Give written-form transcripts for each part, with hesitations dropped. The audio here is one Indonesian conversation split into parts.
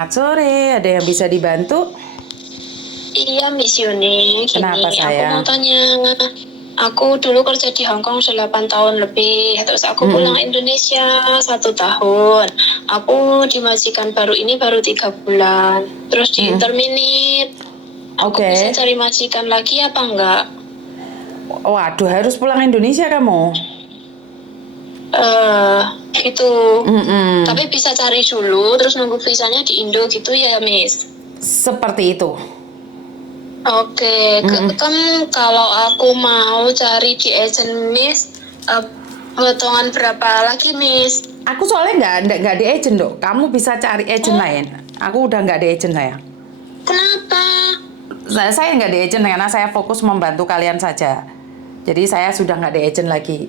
Selamat sore, ada yang bisa dibantu? Iya, Miss Yuni, Kenapa gini, aku mau sayang? tanya. Aku dulu kerja di Hong Kong 8 tahun lebih, terus aku pulang Mm-mm. Indonesia 1 tahun. Aku di majikan baru ini baru 3 bulan, terus di Mm-mm. interminit. Aku bisa Oke. cari majikan lagi apa enggak? Waduh, harus pulang Indonesia kamu? Eh, gitu. Mm-mm. Tapi bisa cari dulu, terus nunggu visanya di Indo gitu ya, Miss? Seperti itu. Oke, Mm-mm. kan kalau aku mau cari di agent Miss, potongan berapa lagi Miss? Aku soalnya nggak di agent dok. Kamu bisa cari agent Oh, lain. Aku udah nggak di agent saya. kenapa? Saya nggak di agent karena saya fokus membantu kalian saja. Jadi saya sudah nggak di agent lagi.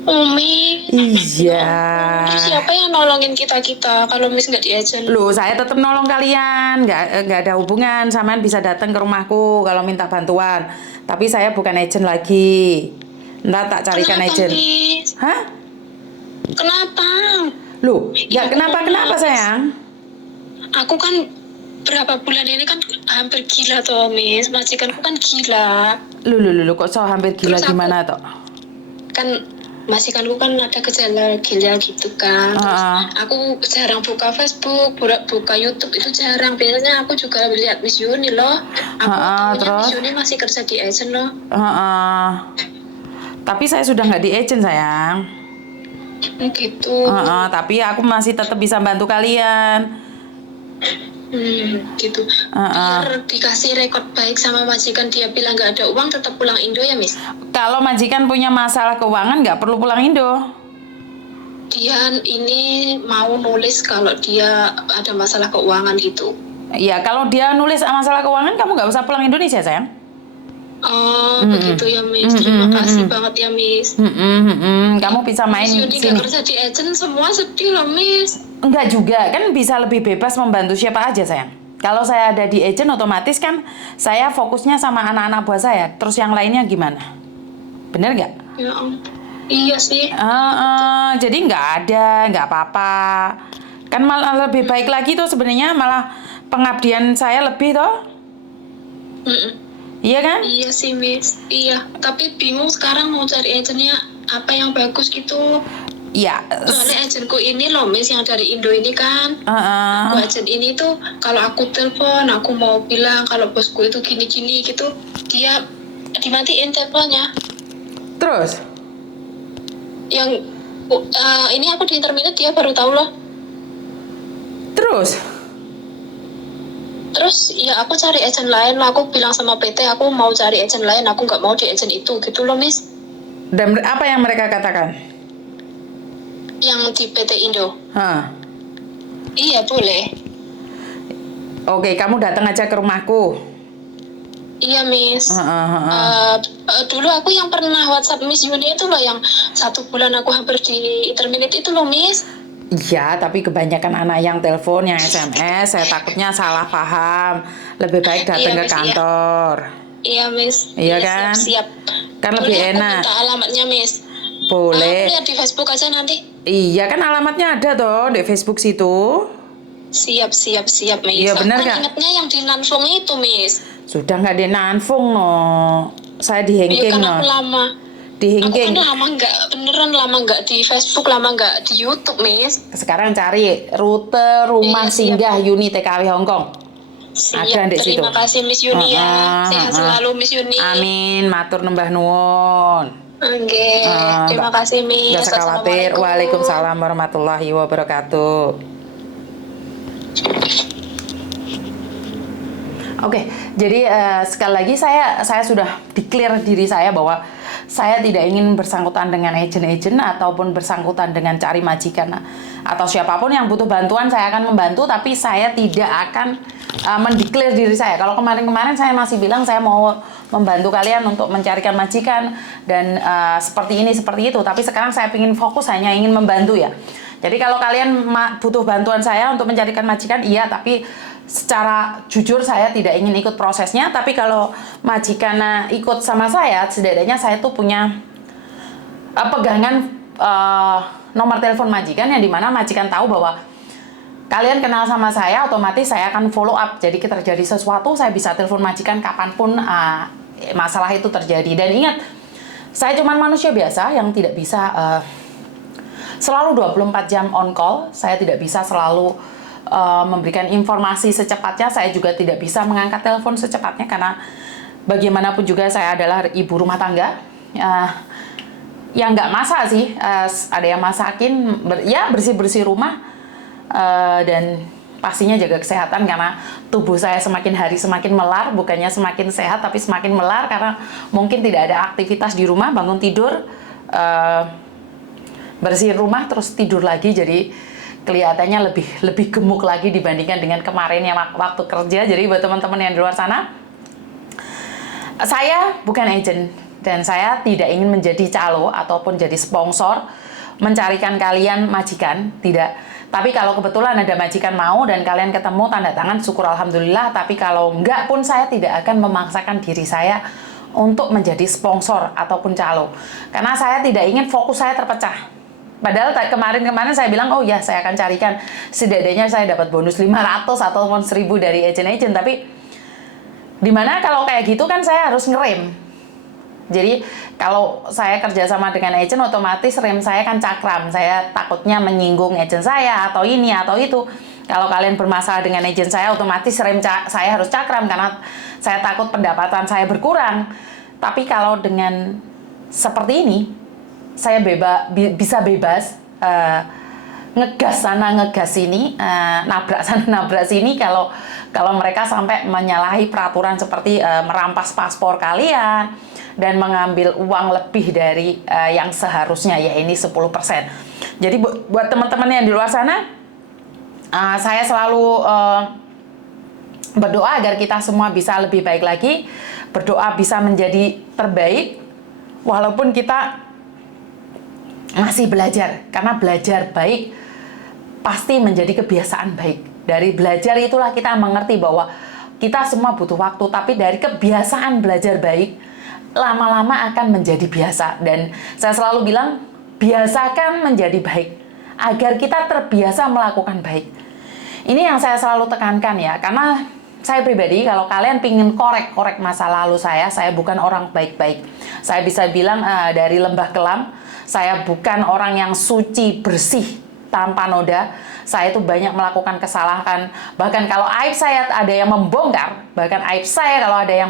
Oh Miss, ya Iya. ampun. Terus siapa yang nolongin kita kalau Miss nggak di agent? Loh, saya tetap nolong kalian. Nggak ada hubungan. Sampean bisa datang ke rumahku kalau minta bantuan. Tapi saya bukan agent lagi. Ntar tak carikan Kenapa agent. Miss? Hah? Kenapa? Loh, Ya nggak aku mohon kenapa-kenapa maaf Miss. sayang? Aku kan berapa bulan ini kan hampir gila toh Miss. Majikanku kan gila. Loh, kok so hampir gila Terus aku gimana toh? kan majikanku kan ada gejala gila gitu kan, terus Heeh. aku jarang buka Facebook, buka YouTube itu jarang. Biasanya aku juga lihat Miss Yuni loh, aku Heeh, tahunya Miss terus? Yuni masih kerja di agent loh. Heeh. Tapi saya sudah nggak di agent sayang. Gitu. Heeh, tapi aku masih tetap bisa bantu kalian. Gitu. Heeh. Biar dikasih rekod baik sama majikan, dia bilang nggak ada uang tetap pulang Indo ya Miss. Kalau majikan punya masalah keuangan nggak perlu pulang Indo. Dia ini mau nulis kalau dia ada masalah keuangan gitu. Ya, kalau dia nulis masalah keuangan, kamu nggak usah pulang Indonesia, sayang. Oh, Mm-mm. begitu ya Miss. Mm-mm, Terima mm-mm. kasih banget ya Miss. Kamu bisa Miss main Yuni gak sini. kerja di agent, semua sedih loh Miss. Enggak juga, kan bisa lebih bebas membantu siapa aja, sayang. Kalau saya ada di agent, otomatis kan saya fokusnya sama anak-anak buah saya. Terus yang lainnya gimana? Bener nggak? Ya ampun. Iya sih. Jadi nggak apa-apa. Kan malah lebih baik lagi tuh sebenarnya malah pengabdian saya lebih toh. Mm-mm. Iya kan? Iya sih Miss. Iya. Tapi bingung sekarang mau cari agentnya apa yang bagus gitu. Iya. Soalnya agentku ini loh Miss yang dari Indo ini kan. Aku Uh, agent ini tuh kalau aku telepon, aku mau bilang kalau bosku itu gini-gini gitu, dia dimatiin teleponnya. terus? Yang ini aku di intermediate dia baru tahu loh. Terus? Terus ya aku cari agent lain lah, aku bilang sama PT aku mau cari agent lain, aku nggak mau di agent itu gitu loh Miss. Dan apa yang mereka katakan? Yang di PT Indo. Hah. Iya boleh. Oke, kamu datang aja ke rumahku. Iya Miss. Heeh. Dulu aku yang pernah WhatsApp Miss Yuni itu loh, yang 1 bulan aku hampir di intermediate itu loh Miss. Iya, tapi kebanyakan anak yang telepon, yang SMS, saya takutnya salah paham. Lebih baik datang Iya ke Miss, iya. kantor. Iya Miss. Iya Iya kan? siap-siap. Kan lebih Boleh aku enak. minta alamatnya Miss. Aku Boleh. lihat di Facebook aja nanti. Iya, kan alamatnya ada toh di Facebook situ. Siap Iya, Miss. Aku benar kan Kak? ingatnya yang di Nanfong itu Miss. Sudah nggak di Nanfung no. Saya di Iya Hengking kan no. aku lama. Di Aku kan Hengking. beneran lama nggak di Facebook, lama nggak di YouTube, Miss. Sekarang cari rute rumah Iya, siap. singgah Uni TKW Hongkong. Ada Siap. di situ. Terima kasih Miss Yuni ya. Sehat selalu Miss Yuni. Amin, matur nembah nuwun. Oke, terima Mbak, kasih nggak Miss. usah khawatir. Assalamualaikum. Waalaikumsalam warahmatullahi wabarakatuh. Oke, jadi sekali lagi saya sudah declare diri saya bahwa saya tidak ingin bersangkutan dengan agent-agent ataupun bersangkutan dengan cari majikan atau siapapun yang butuh bantuan saya akan membantu, tapi saya tidak akan mendeklar diri saya. Kalau kemarin-kemarin saya masih bilang saya mau membantu kalian untuk mencarikan majikan dan seperti ini seperti itu, tapi sekarang saya ingin fokus hanya ingin membantu ya. Jadi kalau kalian butuh bantuan saya untuk mencarikan majikan, iya, tapi secara jujur saya tidak ingin ikut prosesnya. Tapi kalau majikan ikut sama saya, setidaknya saya tuh punya pegangan nomor telepon majikan yang dimana majikan tahu bahwa kalian kenal sama saya, otomatis saya akan follow up. Jadi terjadi sesuatu, saya bisa telepon majikan kapanpun masalah itu terjadi. Dan ingat, saya cuma manusia biasa yang tidak bisa selalu 24 jam on call. Saya tidak bisa selalu memberikan informasi secepatnya. Saya juga tidak bisa mengangkat telepon secepatnya, karena bagaimanapun juga saya adalah ibu rumah tangga. Yang nggak masak sih, ada yang masakin, ya bersih-bersih rumah. Dan pastinya jaga kesehatan, karena tubuh saya semakin hari semakin melar, bukannya semakin sehat tapi semakin melar, karena mungkin tidak ada aktivitas di rumah, bangun tidur, bersihin rumah terus tidur lagi, jadi kelihatannya lebih gemuk lagi dibandingkan dengan kemarin yang waktu kerja. Jadi buat teman-teman yang di luar sana, saya bukan agent dan saya tidak ingin menjadi calo ataupun jadi sponsor mencarikan kalian majikan, tidak. Tapi kalau kebetulan ada majikan mau dan kalian ketemu, tanda tangan, syukur alhamdulillah. Tapi kalau enggak pun, saya tidak akan memaksakan diri saya untuk menjadi sponsor ataupun calo, karena saya tidak ingin fokus saya terpecah. Padahal kemarin-kemarin saya bilang, oh ya saya akan carikan, setidaknya saya dapat bonus 500 ataupun 1000 dari agent-agent. Tapi dimana kalau kayak gitu kan saya harus ngerem. Jadi kalau saya kerjasama dengan agent, otomatis rem saya kan cakram. Saya takutnya menyinggung agent saya atau ini atau itu. Kalau kalian bermasalah dengan agent saya, otomatis rem saya harus cakram karena saya takut pendapatan saya berkurang. Tapi kalau dengan seperti ini, saya bisa bebas ngegas sana ngegas sini, nabrak sana nabrak sini. Kalau mereka sampai menyalahi peraturan seperti merampas paspor kalian dan mengambil uang lebih dari yang seharusnya, ya ini 10%. Jadi buat teman-teman yang di luar sana, saya selalu berdoa agar kita semua bisa lebih baik lagi, berdoa bisa menjadi terbaik, walaupun kita masih belajar, karena belajar baik pasti menjadi kebiasaan baik. Dari belajar itulah kita mengerti bahwa kita semua butuh waktu, tapi dari kebiasaan belajar baik, lama-lama akan menjadi biasa. Dan saya selalu bilang, biasakan menjadi baik agar kita terbiasa melakukan baik. Ini yang saya selalu tekankan ya, karena saya pribadi, kalau kalian pingin korek masa lalu saya bukan orang baik-baik. Saya bisa bilang dari lembah kelam, saya bukan orang yang suci, bersih, tanpa noda. Saya itu banyak melakukan kesalahan. Bahkan kalau aib saya ada yang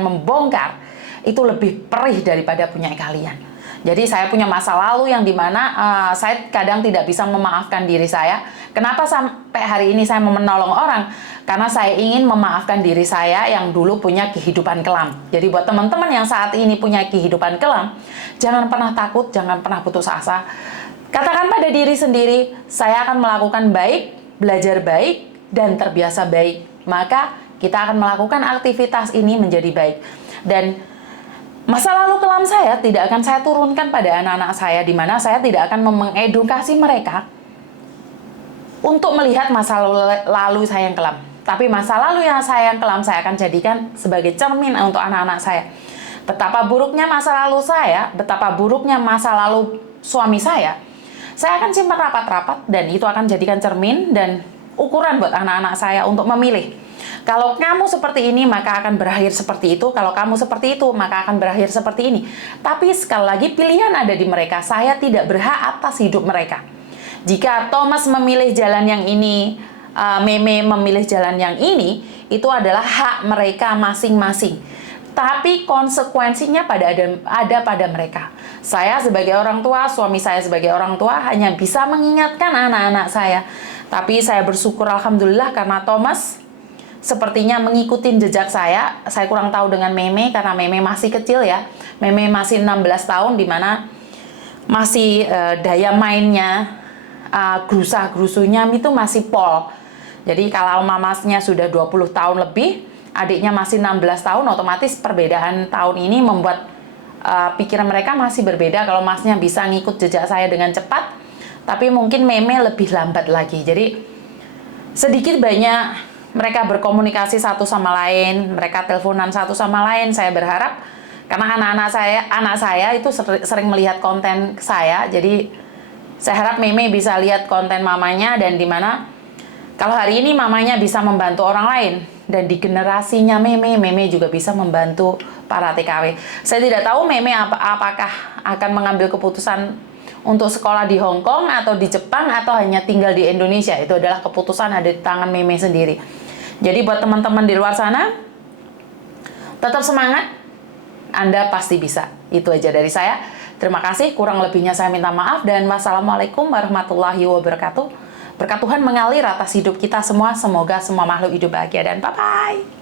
membongkar, itu lebih perih daripada punya kalian. Jadi saya punya masa lalu yang dimana saya kadang tidak bisa memaafkan diri saya. Kenapa sampai hari ini saya mau menolong orang? Karena saya ingin memaafkan diri saya yang dulu punya kehidupan kelam. Jadi buat teman-teman yang saat ini punya kehidupan kelam, jangan pernah takut, jangan pernah putus asa. Katakan pada diri sendiri, saya akan melakukan baik, belajar baik, dan terbiasa baik. Maka kita akan melakukan aktivitas ini menjadi baik. Dan masa lalu kelam saya tidak akan saya turunkan pada anak-anak saya, di mana saya tidak akan mengedukasi mereka untuk melihat masa lalu saya yang kelam. Tapi masa lalu yang saya yang kelam, saya akan jadikan sebagai cermin untuk anak-anak saya. Betapa buruknya masa lalu saya, betapa buruknya masa lalu suami saya akan simpan rapat-rapat, dan itu akan jadikan cermin dan ukuran buat anak-anak saya untuk memilih. Kalau kamu seperti ini, maka akan berakhir seperti itu. Kalau kamu seperti itu, maka akan berakhir seperti ini. Tapi sekali lagi, pilihan ada di mereka. Saya tidak berhak atas hidup mereka. Jika Thomas memilih jalan yang ini, Meme memilih jalan yang ini, itu adalah hak mereka masing-masing. Tapi konsekuensinya ada pada mereka. Saya sebagai orang tua, suami saya sebagai orang tua hanya bisa mengingatkan anak-anak saya. Tapi saya bersyukur alhamdulillah karena Thomas sepertinya mengikuti jejak saya. Saya kurang tahu dengan Meme karena Meme masih kecil ya. Meme masih 16 tahun, dimana masih daya mainnya, gerusa-gerusunya itu masih pol. Jadi kalau mamasnya sudah 20 tahun lebih, adiknya masih 16 tahun, otomatis perbedaan tahun ini membuat pikiran mereka masih berbeda. Kalau masnya bisa ngikut jejak saya dengan cepat, tapi mungkin Meme lebih lambat lagi. Jadi sedikit banyak mereka berkomunikasi satu sama lain, mereka teleponan satu sama lain. Saya berharap, karena anak saya itu sering melihat konten saya, jadi saya harap Meme bisa lihat konten mamanya, dan dimana Kalau hari ini mamanya bisa membantu orang lain, dan di generasinya Meme juga bisa membantu para TKW. Saya tidak tahu Meme apakah akan mengambil keputusan untuk sekolah di Hong Kong atau di Jepang atau hanya tinggal di Indonesia. Itu adalah keputusan ada di tangan Meme sendiri. Jadi buat teman-teman di luar sana, tetap semangat, Anda pasti bisa. Itu aja dari saya. Terima kasih, kurang lebihnya saya minta maaf, dan wassalamualaikum warahmatullahi wabarakatuh. Berkat Tuhan mengalir atas hidup kita semua. Semoga semua makhluk hidup bahagia, dan bye-bye.